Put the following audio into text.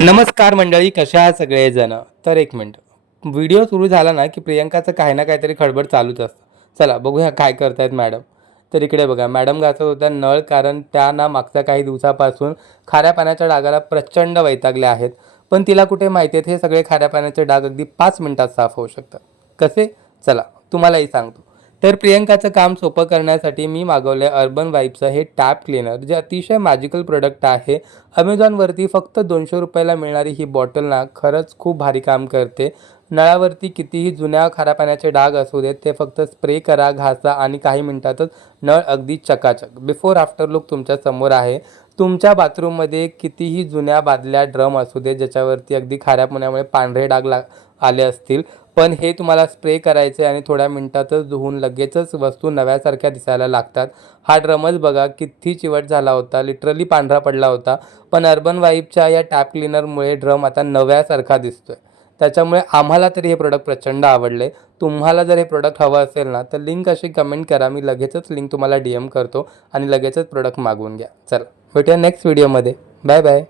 नमस्कार मंडळी, कशा आहात सगळेजण. तर एक मिनिट, व्हिडिओ सुरू झाला ना की प्रियंकाचं काही ना काहीतरी खडबड चालूच असतं. चला बघूया काय करतायत मॅडम. तर इकडे बघा, मॅडम घासत होत्या नळ, कारण त्या ना मागच्या काही दिवसापासून खाऱ्या पाण्याच्या डागाला प्रचंड वैतागल्या आहेत. पण तिला कुठे माहिती आहेत हे सगळे खाऱ्या पाण्याचे डाग अगदी 5 मिनिटात साफ होऊ शकतात. कसे? चला तुम्हालाही सांगतो. तर प्रियंकाचं काम सोपं करण्यासाठी मी मागवलं आहे अर्बन वाईबचं हे टॅप क्लीनर, जे अतिशय मॅजिकल प्रोडक्ट आहे. अमेझॉनवरती फक्त 200 रुपयाला मिळणारी ही बॉटल ना खरंच खूप भारी काम करते. नळावरती कितीही जुन्या खाऱ्या पाण्याचे डाग असू देत, ते फक्त स्प्रे करा, घासा आणि काही मिनिटातच नळ अगदी चकाचक. बिफोर आफ्टर लुक तुमच्या समोर आहे. तुमच्या बाथरूममध्ये कितीही जुन्या बादल्या, ड्रम असू दे ज्याच्यावरती अगदी खाऱ्या पाण्यामुळे पांढरे डाग आले असतील, पण हे तुम्हाला स्प्रे करायचे आणि थोड्या मिनिटातच धुवून लगेचच वस्तू नव्यासारख्या दिसायला लागतात. हा ड्रमच बघा किती चिवट झाला होता, लिटरली पांढरा पडला होता. पण अर्बन वाईबच्या या टॅप क्लीनरमुळे ड्रम आता नव्यासारखा दिसतोय. त्याच्यामुळे आम्हाला तरी हे प्रोडक्ट प्रचंड आवडले. तुम्हाला जर हे प्रोडक्ट हवं असेल ना, तर लिंक अशी कमेंट करा. मी लगेचच लिंक तुम्हाला DM करतो आणि लगेचच प्रोडक्ट मागवून घ्या. चला भेटूया नेक्स्ट व्हिडिओमध्ये. Bye bye.